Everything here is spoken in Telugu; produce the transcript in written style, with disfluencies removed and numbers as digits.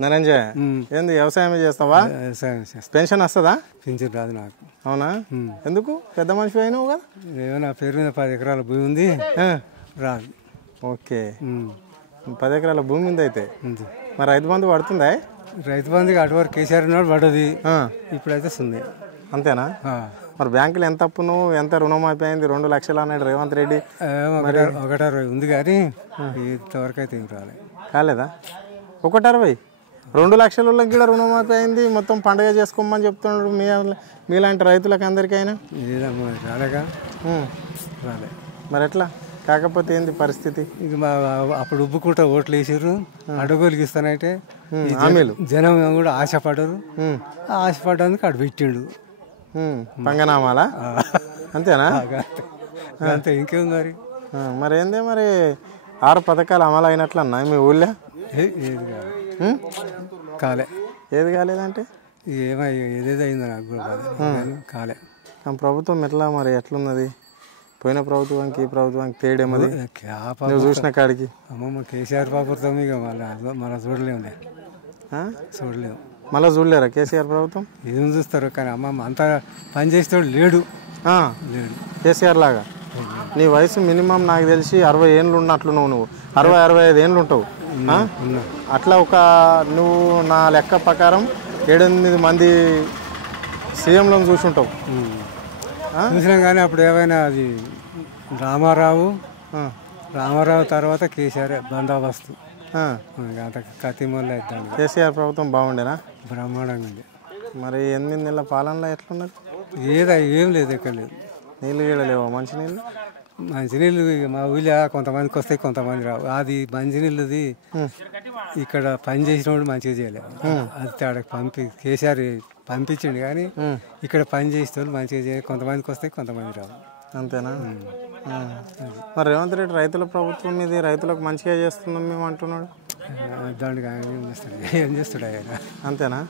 నరంజయ్ ఏంది వ్యవసాయం చేస్తావా? పెన్షన్ వస్తుందా? పెన్షన్ రాదు నాకు. అవునా? ఎందుకు? పెద్ద మనిషి అయినావు కదా. ఏమన్నా పేరు మీద 10 ఎకరాల భూమి ఉంది, రాదు. ఓకే, 10 ఎకరాల భూమి ఉంది అయితే. మరి రైతు బంధు పడుతుందా? రైతు బంధుకి అటువరకు కేసీఆర్ ఉన్నాడు పడ్డది, ఇప్పుడైతే ఉంది. అంతేనా? మరి బ్యాంకులు ఎంత అప్పు నువ్వు ఎంత రుణమాఫీ అయింది? 2 లక్షలు అన్నాడు రేవంత్ రెడ్డి. 160 ఉంది కానీ ఇంతవరకు అయితే ఏం కాలేదా? 160 2 లక్షల కూడా రుణమాఫీ అయింది, మొత్తం పండుగ చేసుకోమని చెప్తున్నాడు మీలాంటి రైతులకు అందరికైనా. రాలేగా రాలే. మరి ఎట్లా? కాకపోతే ఏంది పరిస్థితి? ఇక అప్పుడు ఉబ్బుకుంటా ఓట్లు వేసారు, అడుగులకి ఇస్తానంటే హామీలు జనం కూడా ఆశపడరు. ఆశపడ్డానికి అటు పెట్టిండు పంగనామాలా? అంతేనా? అంతే, ఇంకేం మరి. మరి ఏందే మరి 6 పథకాలు అమలు అయినట్లు అన్నా మీ ఊళ్ళో? ఏది కాలే. ఏది కాలేదంటే ఏదేదో అయిందో నాకు కూడా కాలే. ప్రభుత్వం ఎట్లా మరి ఎట్లున్నది? పోయిన ప్రభుత్వానికి ఈ ప్రభుత్వానికి తేడేమది నువ్వు చూసిన కాడికి? అమ్మమ్మ కేసీఆర్ ప్రభుత్వం ఇక మళ్ళీ చూడలేము. మళ్ళీ చూడలేరా కేసీఆర్ ప్రభుత్వం? ఏం చూస్తారు కానీ అమ్మమ్మ అంతా పని చేసేవాడు లేడు. కేసీఆర్ లాగా నీ వయసు మినిమం నాకు తెలిసి 60 ఏళ్ళు ఉన్నట్లు నువ్వు 60-65 ఏళ్ళు ఉంటావు. అట్లా నువ్వు నా లెక్క ప్రకారం 7-8 మంది సీఎంలను చూసి ఉంటావు. చూసినాం కానీ అప్పుడు ఏమైనా అది రామారావు తర్వాత కేసీఆర్ బందోబస్తు అంత కతిమూల అవుతాను. కేసీఆర్ ప్రభుత్వం బాగుండేనా? బ్రహ్మాండంగా ఉంది. మరి 8 నెలల పాలనలో ఎట్లున్నది? ఏం లేదు, ఎక్కడ లేదు. నీళ్ళు గీడ లేవా? మంచినీళ్ళు మా ఊళ్ళో కొంతమందికి వస్తాయి, కొంతమంది రావు. అది మంచినీళ్ళది ఇక్కడ పని చేసినప్పుడు మంచిగా చేయలేదు. అది తేడా కేసీఆర్ పంపించిండు కానీ ఇక్కడ పని చేసిన వాళ్ళు మంచిగా చేయాలి. కొంతమందికి వస్తాయి, కొంతమంది రావు. అంతేనా? మరి రేవంత్ రెడ్డి రైతుల ప్రభుత్వం ఇది రైతులకు మంచిగా చేస్తున్నాం మేము అంటున్నాడు. దానికి ఏం చేస్తాడు ఆయన? అంతేనా?